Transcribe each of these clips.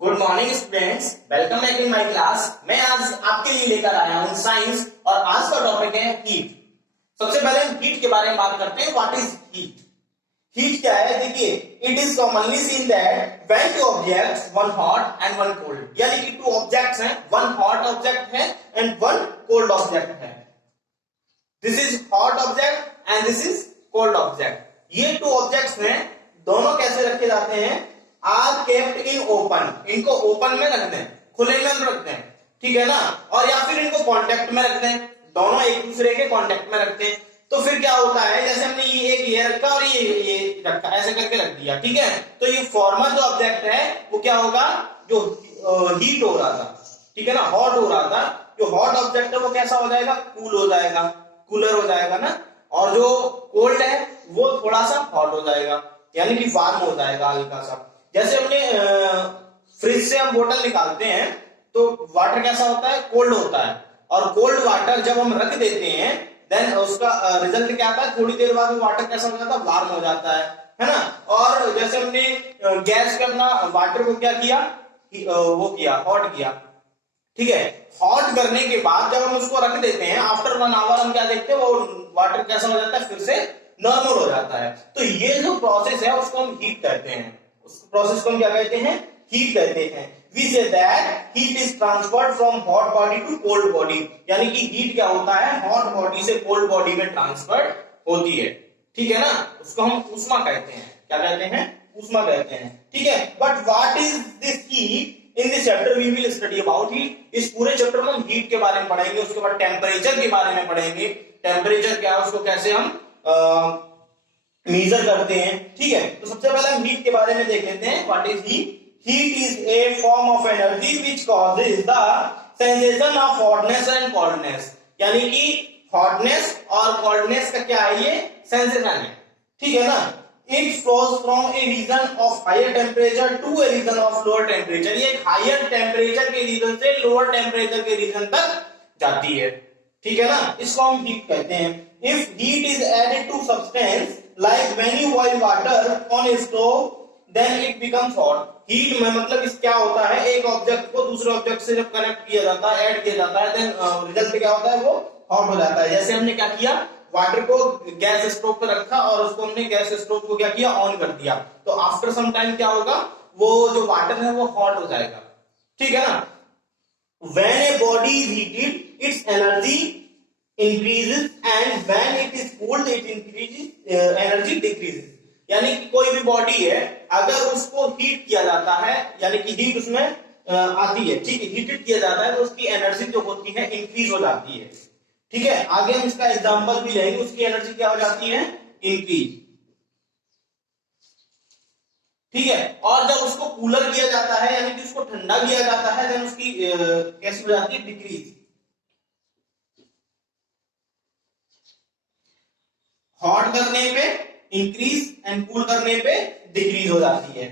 Good morning students, welcome back in my class. मैं आज आपके लिए लेकर आया हूं साइंस और आज का टॉपिक है हीट। सबसे पहले हम हीट के बारे में बात करते हैं। What is heat? हीट क्या है? देखिए, it is commonly seen that when two objects, one hot and one cold, यानी कि टू ऑब्जेक्ट्स हैं, वन हॉट ऑब्जेक्ट है एंड वन कोल्ड ऑब्जेक्ट है। This is hot object and this is cold object. ये two objects हैं, दोनों कैसे रखे जाते हैं? आर केप्ट इन ओपन, इनको ओपन में रख दें, खुले में रख दें, ठीक है ना, और या फिर इनको कांटेक्ट में रख दें, दोनों एक दूसरे के कांटेक्ट में रखते हैं। तो फिर क्या होता है, जैसे हमने ये रखा और ये रखा, ऐसे करके रख दिया, ठीक है। तो ये फॉर्मर जो ऑब्जेक्ट है वो क्या होगा? जो हीट हो रहा था, ठीक है ना, हॉट हो रहा था, जो हॉट ऑब्जेक्ट है वो कैसा हो जाएगा? कूल हो जाएगा, कूलर हो जाएगा ना। और जो कोल्ड है वो थोड़ा सा हॉट हो जाएगा, यानी कि वार्म हो जाएगा हल्का सा। जैसे हमने फ्रिज से हम बोतल निकालते हैं तो वाटर कैसा होता है? कोल्ड होता है। और कोल्ड वाटर जब हम रख देते हैं देन उसका रिजल्ट क्या आता है? थोड़ी देर बाद वो वाटर कैसा हो जाता है? वार्म हो जाता है ना। और जैसे हमने गैस पे अपना वाटर को क्या किया? वो किया, हॉट किया, ठीक है। हॉट करने के बाद जब हम उसको रख देते हैं, आफ्टर 1 आवर हम क्या देखते हैं? वो वाटर कैसा हो जाता है? फिर से नॉर्मल हो जाता है। तो ये जो प्रोसेस है उसको हम हीट कहते हैं। उस प्रोसेस को हम क्या कहते हैं? हीट कहते हैं। We say that heat is transferred from hot body to cold body, यानी कि हीट क्या होता है? हॉट बॉडी से कोल्ड बॉडी में ट्रांसफर होती है, ठीक है ना। उसको हम ऊष्मा कहते हैं। क्या कहते हैं? ऊष्मा कहते हैं, ठीक है। But what is this heat? In this chapter we will study about heat. इस पूरे चैप्टर में हम हीट के बारे में पढ़ेंगे, उसके बाद टेम्परेचर के बारे में पढ़ेंगे। टेम्परेचर क्या है, उसको कैसे हम मेजर करते हैं, ठीक है। तो सबसे पहले हम हीट के बारे में देख लेते हैं। What is heat? Heat is a form of energy which causes the sensation of hotness and coldness, यानी कि हॉटनेस और कोल्डनेस का क्या है? ये सेंसेशन है, ठीक है ना। It flows from a region of higher temperature to a region of lower temperature. ये हायर टेम्परेचर के रीजन से लोअर टेम्परेचर के रीजन तक जाती है, ठीक है ना। इसको हम हीट कहते हैं। If heat is added to substance like when you boil water on a stove, then it becomes hot. Heat में मतलब इस क्या होता है? एक ऑब्जेक्ट को दूसरे ऑब्जेक्ट से जब कनेक्ट किया जाता है, ऐड किया जाता है, देन रिजल्ट क्या होता है? वो हॉट हो जाता है। जैसे हमने क्या किया? वाटर को गैस स्टोव पर रखा और उसको हमने गैस स्टोव को क्या किया? ऑन कर दिया। तो आफ्टर सम टाइम क्या होगा? वो जो वाटर है वो हॉट हो जाएगा, ठीक है ना। When a body is heated, its energy increases and when it is cooled, it increases, energy decreases. यानी कि कोई भी बॉडी है, अगर उसको हीट किया जाता है, यानी कि हीट उसमें आती है, ठीक है, हीटेड किया जाता है, तो उसकी एनर्जी जो होती है इंक्रीज हो जाती है, ठीक है। आगे हम इसका एग्जांपल भी लेंगे। उसकी एनर्जी क्या हो जाती है? इंक्रीज, ठीक है। और जब उसको कूलर किया जाता है, यानी कि उसको ठंडा किया जाता है, देन उसकी कैसी हो जाती है? डिक्रीज। हॉट करने पे इंक्रीज एंड कूल करने पे डिक्रीज हो जाती है।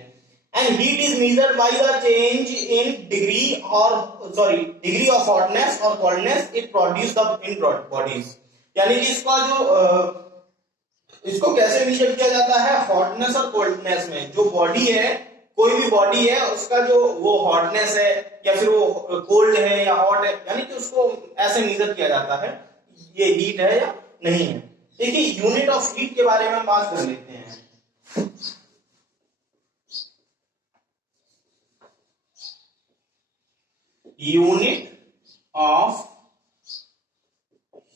And heat is measured by the change in degree of hotness और coldness it produce in bodies, यानी कि इसका जो इसको कैसे मेजर किया जाता है? हॉटनेस और कोल्डनेस में। जो बॉडी है, कोई भी बॉडी है, उसका जो वो हॉटनेस है या फिर वो कोल्ड है या हॉट है, यानी कि उसको ऐसे मेजर किया जाता है ये हीट है या नहीं है। देखिए, यूनिट ऑफ हीट के बारे में हम बात कर लेते हैं। Unit of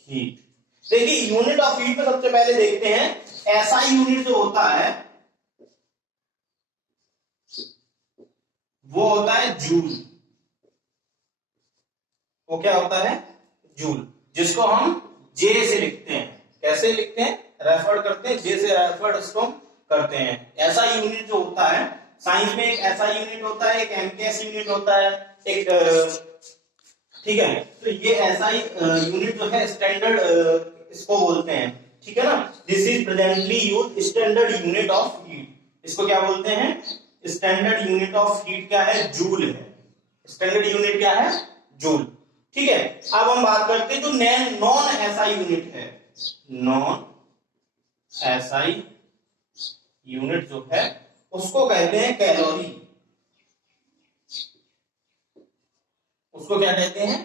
heat. देखिए, यूनिट ऑफ हीट में सबसे पहले देखते हैं एसआई यूनिट जो होता है वो होता है जूल। वो क्या होता है? जूल, जिसको हम जे से लिखते हैं। कैसे लिखते हैं? रेफर करते हैं, जे से रेफर इसको करते हैं। ऐसा यूनिट जो होता है साइंस में, एक ऐसा यूनिट होता है, एक एमकेएस यूनिट होता है, एक ठीक है। तो ये ऐसा यूनिट जो है स्टैंडर्ड इसको बोलते हैं, ठीक है ना। This is presently used standard unit of heat. इसको क्या बोलते हैं? स्टैंडर्ड यूनिट ऑफ हीट क्या है? जूल है। स्टैंडर्ड यूनिट क्या है? जूल, ठीक है। अब हम बात करते हैं जो नॉन एसआई यूनिट है। नॉन एसआई यूनिट जो है उसको कहते हैं कैलोरी। उसको क्या कहते हैं,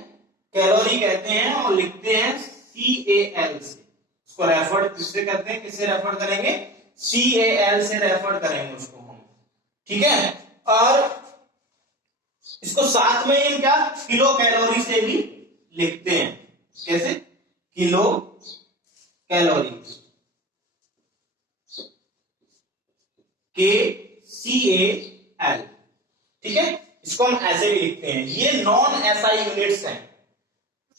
कैलोरी कहते हैं, और लिखते हैं CAL से। उसको रेफर किससे करते हैं, किससे रेफर करेंगे, CAL से रेफर करेंगे उसको हम, ठीक है। और इसको साथ में हम क्या किलो कैलोरी से भी लिखते हैं, कैसे, किलो कैलोरी, KCAL, ठीक है। इसको हम ऐसे भी लिखते हैं। ये नॉन एसआई यूनिट्स हैं,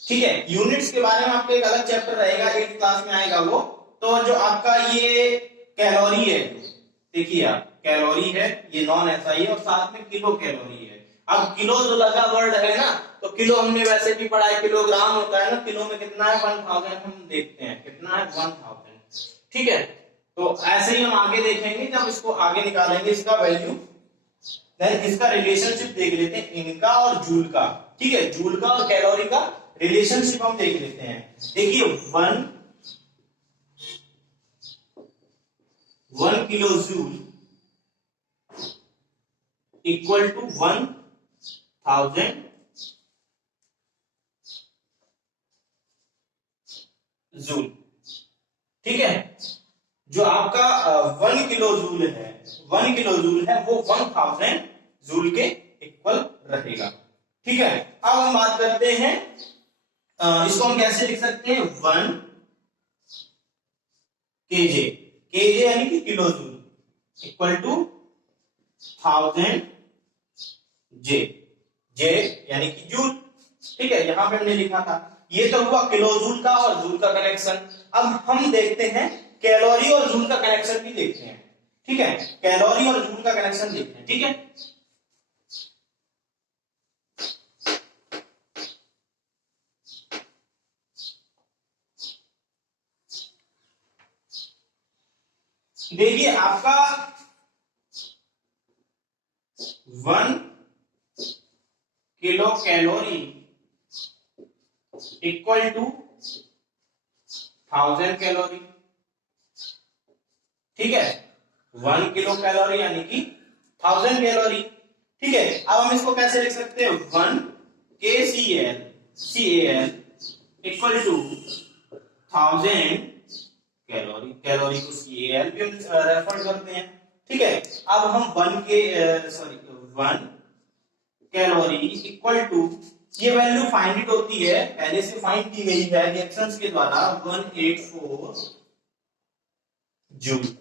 ठीक है। यूनिट्स के बारे में आपको एक अलग चैप्टर रहेगा, 8th क्लास में आएगा वो। तो जो आपका ये कैलोरी है, देखिए आप, कैलोरी है, ये नॉन एसआई है, और साथ में किलो कैलोरी है। अब किलो जो लगा वर्ड है ना, तो किलो हमने वैसे भी पढ़ा है, किलोग्राम होता है ना, किलो में कितना है 1000, हम देखते हैं कितना है 1000, ठीक है। तो ऐसे ही हम आगे देखेंगे, जब इसको आगे निकालेंगे इसका वैल्यू, देन इसका रिलेशनशिप देख लेते हैं, इनका और जूल का, ठीक है। जूल का और कैलोरी का रिलेशनशिप हम देख लेते हैं। देखिए 1 kilo joule equal to 1000 joule, ठीक है। जो आपका 1 किलो जूल है, 1 किलो जूल है, वो 1000 जूल के इक्वल रहेगा, ठीक है। अब हम बात करते हैं, इसको हम कैसे लिख सकते हैं, 1 kJ, kJ यानी कि kilo joule equal to 1000 J, J यानी कि जूल, ठीक है। यहां पे हमने लिखा था, ये तो हुआ किलो जूल का और जूल का कनेक्शन। अब हम देखते हैं कैलोरी और जूल का कनेक्शन भी देखते हैं, ठीक है। कैलोरी और जूल का कनेक्शन देखते हैं, ठीक है। देखिए आपका 1 kilo calorie equal to 1000 calorie, ठीक है। 1 किलो कैलोरी यानी कि 1000 कैलोरी, ठीक है। अब हम इसको कैसे लिख सकते हैं, 1 KCAL equal to 1000 calorie, calorie को CAL भी हम रेफर करते हैं, ठीक है। अब हम 1 कैलोरी इक्वल टू, ये वैल्यू फाइंड इट होती है, पहले से फाइंड की गई है रिएक्शंस के द्वारा, 184 जूल,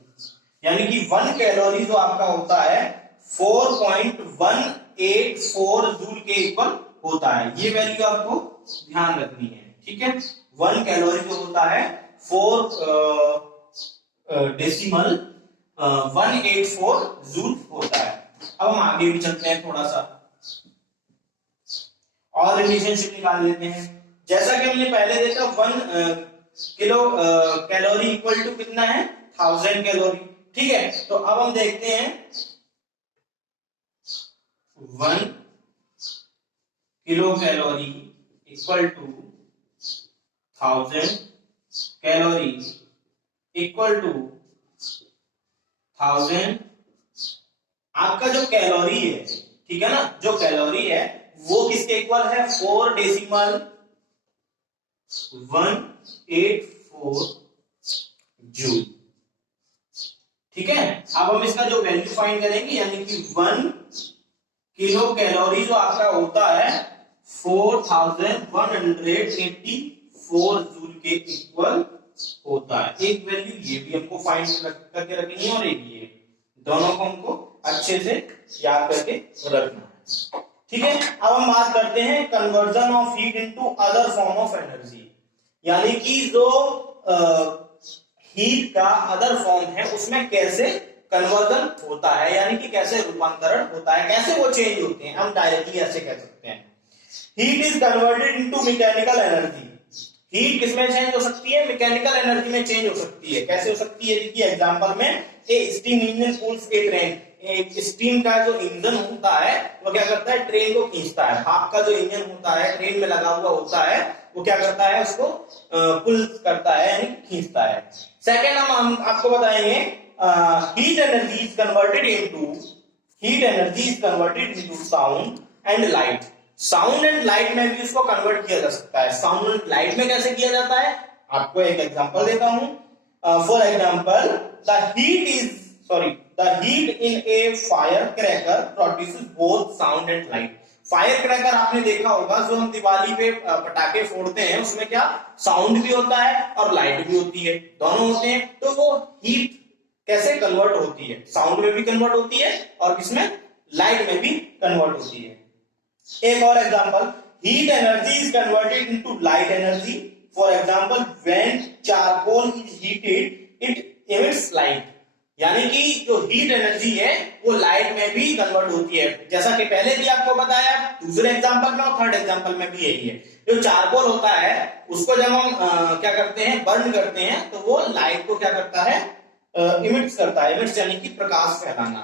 यानी कि 1 कैलोरी जो आपका होता है 4.184 जूल के इक्वल होता है। ये वैल्यू आपको ध्यान रखनी है, ठीक है। 1 कैलोरी जो होता है 4.184 जूल होता है। अब हम आगे भी चलते हैं, थोड़ा सा और रिलेशनशिप निकाल लेते हैं। जैसा कि हमने पहले देखा, 1 किलो कैलोरी इक्वल टू कितना है, 1000 कैलोरी, ठीक है। तो अब हम देखते हैं 1 kilo calorie equal to 1000 calorie equal to 1000, आपका जो कैलोरी है, ठीक है ना, जो कैलोरी है वो किसके इक्वल है, 4.184 जूल, ठीक है। अब हम इसका जो वैल्यू फाइंड करेंगे, यानी कि 1 किलो कैलोरी जो आपका होता है 4184 जूल के इक्वल होता है। एक वैल्यू ये भी हमको फाइंड करके रखनी है, और एक ये, दोनों को हमको अच्छे से याद करके रखना है, ठीक है। अब हम बात करते हैं conversion of heat into other form of energy, यानी कि जो हीट का अदर फॉर्म है उसमें कैसे कन्वर्जन होता है, यानी कि कैसे रूपांतरण होता है, कैसे वो चेंज होते हैं। हम डायरेक्टली ऐसे कह सकते हैं, heat is converted into mechanical energy. Heat किसमें चेंज हो सकती है, मैकेनिकल एनर्जी में चेंज हो सकती है। कैसे हो सकती है, देखिए एग्जांपल में, ए स्टीम इंजन पुल्स ए ट्रेन, एक स्टीम का जो इंजन होता है वो क्या करता है, ट्रेन को खींचता है। भाप का जो इंजन होता है ट्रेन में लगा हुआ होता है, वो क्या करता है, उसको पुल करता है, यानी खींचता है। सेकेंड हम आपको बताएंगे, heat energy is converted into sound and light. Sound and light में भी उसको कन्वर्ट किया जा सकता है। साउंड एंड लाइट में कैसे किया जाता है, आपको एक एग्जांपल देता हूं। For example the heat in A fire cracker produces both sound and light. Fire cracker आपने देखा होगा, जो हम दिवाली पे पटाखे फोड़ते हैं, उसमें क्या साउंड भी होता है और लाइट भी होती है, दोनों होते हैं। तो वो हीट कैसे कन्वर्ट होती है, साउंड में भी कन्वर्ट होती है और किसमें, लाइट में भी कन्वर्ट होती है। एक और example, heat energy is converted into light energy. For example, when charcoal is heated it emits light. यानी कि जो हीट एनर्जी है वो लाइट में भी कन्वर्ट होती है, जैसा कि पहले भी आपको बताया, दूसरे एग्जांपल में और थर्ड एग्जांपल में भी यही है। जो चारकोल होता है उसको जब हम क्या करते हैं, बर्न करते हैं, तो वो लाइट को क्या करता है, इमिट्स करता है। इमिट्स यानी कि प्रकाश फैलाना।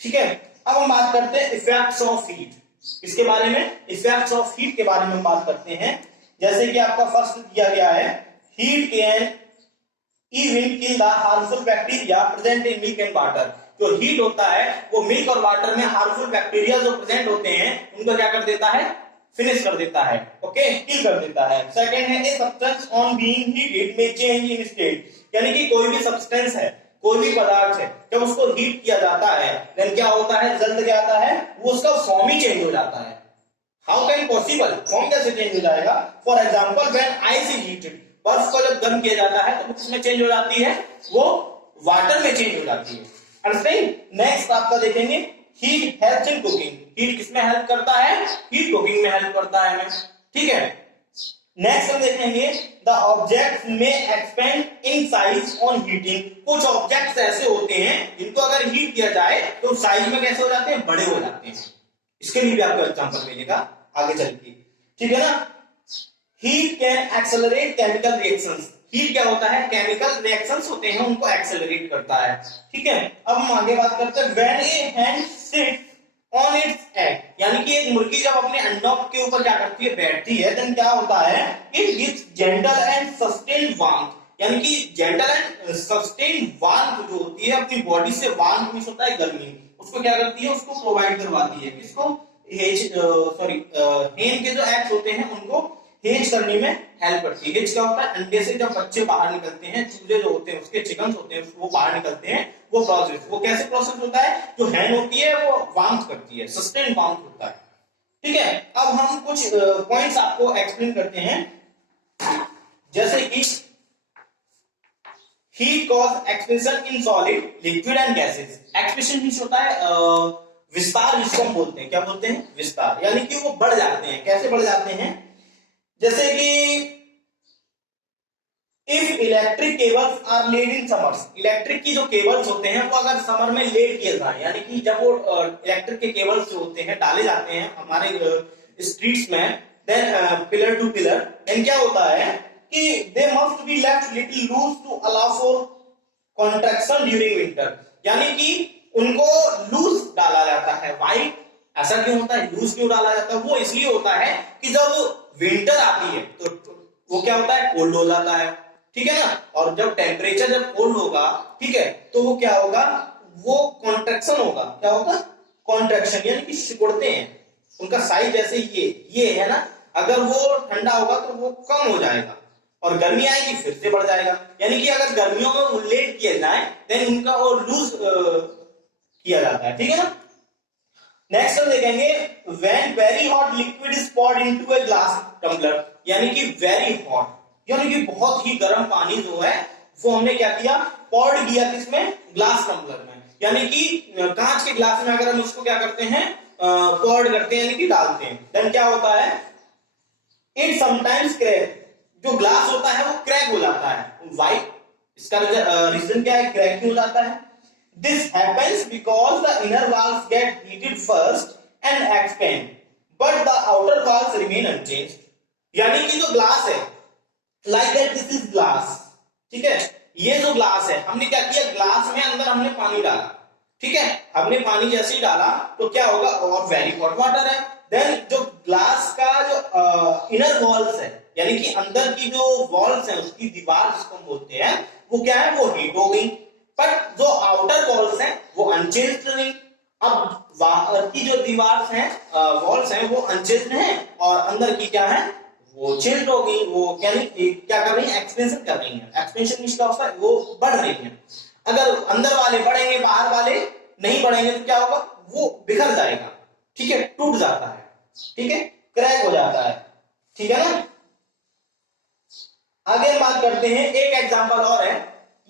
ठीक है, अब हम बात करते हैं इफेक्ट्स ऑफ हीट। इसके बारे में, इफेक्ट्स ऑफ हीट के बारे में बात करते हैं। जैसे कि आपका फर्स्ट दिया गया है, heat can even kill the harmful bacteria present in milk and water. जो हीट होता है वो मिल्क और वाटर में हार्मफुल बैक्टीरिया जो प्रेजेंट होते हैं उनको क्या कर देता है, फिनिश कर देता है, ओके, किल कर देता है। सेकंड है, a substance on being heated may change in state. यानी कि कोई भी सब्सटेंस है, कोई भी पदार्थ है, जब उसको हीट किया जाता है देन क्या होता है, जल्द क्या आता है, वो उसका फॉर्म ही चेंज हो जाता है। हाउ कैन पॉसिबल, फॉर्म कैसे चेंज हो जाएगा। For example, when ice is heated, बर्फ को जब गर्म किया जाता है तो किसमें चेंज हो जाती है, वो वाटर में चेंज हो जाती है। अंडरस्टैंड। नेक्स्ट आपका देखेंगे, heat helps in cooking. Heat किसमें हेल्प करता है, हीट कुकिंग में हेल्प करता है हमें। ठीक है, नेक्स्ट हम देखेंगे, द ऑब्जेक्ट में expand in size on heating. कुछ ऑब्जेक्ट्स ऐसे होते हैं जिनको अगर हीट किया जाए तो साइज में कैसे हो जाते हैं, बड़े हो जाते हैं। इसके लिए भी आपको एग्जांपल मिलेगा आगे चल के। ठीक है ना। Heat can accelerate chemical reactions. Heat क्या होता है, केमिकल रिएक्शंस होते हैं उनको एक्सेलरेट करता है। ठीक है, अब हम आगे बात करते हैं, when A hen sits on its egg, यानी कि एक मुर्गी जब अपने अंडों के ऊपर क्या करती है, बैठती है, देन क्या होता है, it gives gentle and sustained warmth. यानी कि जेंटल एंड सस्टेन्ड वार्मथ जो होती है, अपनी बॉडी से वार्मथ मींस होता है गर्मी, उसको क्या करती है, उसको प्रोवाइड करवाती है। किसको, हेन के जो एग्स होते हैं उनको हेज करने में हेल्प करती है। हेज क्या होता है, अंडे से जब बच्चे बाहर निकलते हैं, चूजे जो होते हैं उसके चिकन्स होते हैं वो बाहर निकलते हैं, वो प्रोसेस, वो कैसे प्रोसेस होता है, जो हैन होती है वो वार्मथ करती है, सस्टेन वार्मथ होता है। ठीक है, अब हम कुछ पॉइंट्स आपको एक्सप्लेन करते हैं। जैसे कि heat cause expansion in solid, liquid and gases. Expansion means होता है विस्तार, जिसको हम बोलते हैं, क्या बोलते हैं, विस्तार। यानी कि वो बढ़ जाते हैं। कैसे बढ़ जाते हैं, जैसे कि if electric cables are laid in summers. Electric की जो केबल्स होते हैं वो अगर समर में लेड किए जाए, यानी कि जब वो इलेक्ट्रिक के केबल्स जो होते हैं डाले जाते हैं हमारे स्ट्रीट्स में, then pillar to pillar, then क्या होता है कि they must be left little loose to allow for contraction during winter. यानी कि उनको लूज डाला जाता है। व्हाई, ऐसा क्यों होता है, लूज क्यों डाला जाता है, वो इसलिए होता है कि जब विंटर आती है तो वो क्या होता है, कोल्ड हो जाता है। ठीक है ना, और जब टेम्परेचर जब कोल्ड होगा, ठीक है, तो वो क्या होगा, वो कॉन्ट्रैक्शन होगा। क्या होगा, कॉन्ट्रैक्शन, यानी कि सिकुड़ते हैं, उनका साइज जैसे ये है ना, अगर वो ठंडा होगा तो वो कम हो जाएगा और गर्मी आएगी फिर से बढ़ जाएगा। यानी कि अगर गर्मियों में उल्लेख किया जाए देन उनका वो लूज किया जाता है। ठीक है ना। नेक्स्ट हम देखेंगे, when very hot liquid is poured into a glass tumbler। यानी कि वेरी हॉट, यानी कि बहुत ही गर्म पानी जो है वो हमने क्या किया, poured किया किसमें, ग्लास टम्बलर में। यानी कि कांच के ग्लास में अगर हम उसको क्या करते हैं, poured करते हैं, यानी कि डालते हैं, देन क्या होता है, इट समटाइम्स क्रैक। जो ग्लास होता है वो क्रैक हो जाता है। व्हाई, इसका रीजन क्या है, क्रैक क्यों हो जाता है। This happens because the inner walls get heated first and expand, but the outer walls remain unchanged। यानी कि जो ग्लास है, like that this is glass, ठीक है, ये जो ग्लास है, हमने क्या किया, ग्लास में अंदर हमने पानी डाला, ठीक है, हमने पानी जैसे ही डाला तो क्या होगा, और वेरी हॉट वाटर है, देन जो ग्लास का जो इनर वॉल्स है, यानी कि अंदर की जो वॉल्स है, उसकी दीवार जिसको हम बोलते हैं, वो क्या है, वो हीट हो गई, पर जो आउटर वॉल्स हैं वो अनचेंज्ड रही। अब बाहर की जो दीवार हैं, वॉल्स हैं, वो अनचेंज्ड हैं और अंदर की क्या है, वो चेंज हो गई। वो क्या कर रही है, एक्सपेंशन कर रही है। एक्सपेंशन मींस क्या होता है, वो बढ़ रही है। अगर अंदर वाले बढ़ेंगे, बाहर वाले नहीं बढ़ेंगे तो क्या होगा, वो बिखर जाएगा, ठीक है, टूट जाता है, ठीक है, क्रैक हो जाता है, ठीक है ना। आगे हम बात करते हैं, एक एग्जांपल और है,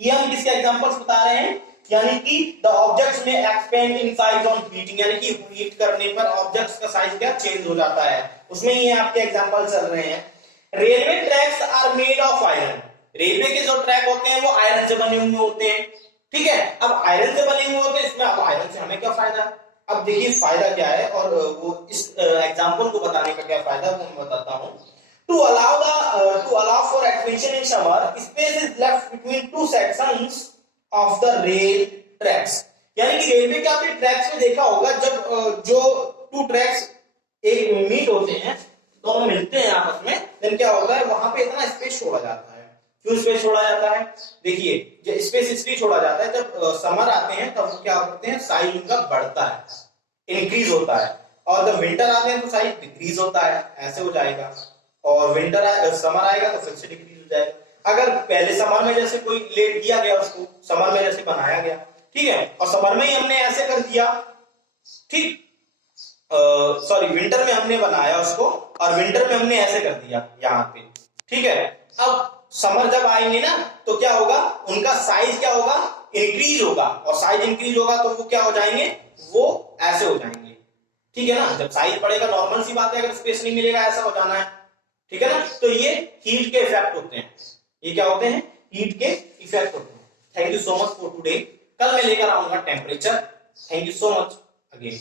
ये हम किसके एग्जांपल्स बता रहे हैं, यानी कि द ऑब्जेक्ट्स में expand in size on heating, यानी कि हीट करने पर ऑब्जेक्ट्स का साइज क्या चेंज हो जाता है, उसमें ये आपके एग्जांपल चल रहे हैं। Railway tracks are made of iron, railway के जो ट्रैक होते हैं वो आयरन से बने हुए होते हैं, ठीक है। अब आयरन से बने हुए होते हैं, इसमें अब आयरन से हमें क्या फायदा है, अब देखिए फायदा क्या है, और वो इस एग्जांपल को बताने का क्या फायदा है वो मैं बताता हूं। To allow for expansion in summer, space is left between two sections of the rail tracks. यानी कि रेलवे के आपने ट्रैक्स में देखा होगा, जब जो टू ट्रैक्स एक मीट होते हैं, दोनों मिलते हैं आपस में, देन क्या होता है, वहां पे इतना स्पेस छोड़ा जाता है। क्यों स्पेस छोड़ा जाता है, देखिए जो स्पेस इसलिए छोड़ा जाता है, जब समर आते हैं तब क्या होते हैं, साइज उनका बढ़ता है, इंक्रीज होता है, और जब विंटर आते हैं तो साइज डिक्रीज होता है, ऐसे हो जाएगा। और समर आएगा तो फिर से डिक्रीज हो जाएगा। अगर पहले समर में जैसे कोई लेट दिया गया, उसको समर में जैसे बनाया गया, ठीक है, और समर में ही हमने ऐसे कर दिया, ठीक, सॉरी विंटर में हमने बनाया उसको और विंटर में हमने ऐसे कर दिया यहाँ पे, ठीक है। अब समर जब आएंगे ना तो क्या होगा, उनका साइज क्या होगा, इंक्रीज होगा, और साइज इंक्रीज होगा तो वो क्या हो जाएंगे, वो ऐसे हो जाएंगे, ठीक है ना। जब साइज बढ़ेगा, नॉर्मल सी बात है, अगर स्पेस नहीं मिलेगा ऐसा हो जाना है, ठीक है ना। तो ये हीट के इफेक्ट होते हैं, ये क्या होते हैं, हीट के इफेक्ट होते हैं। Thank you so much for today. कल मैं लेकर आऊंगा temperature. Thank you so much again.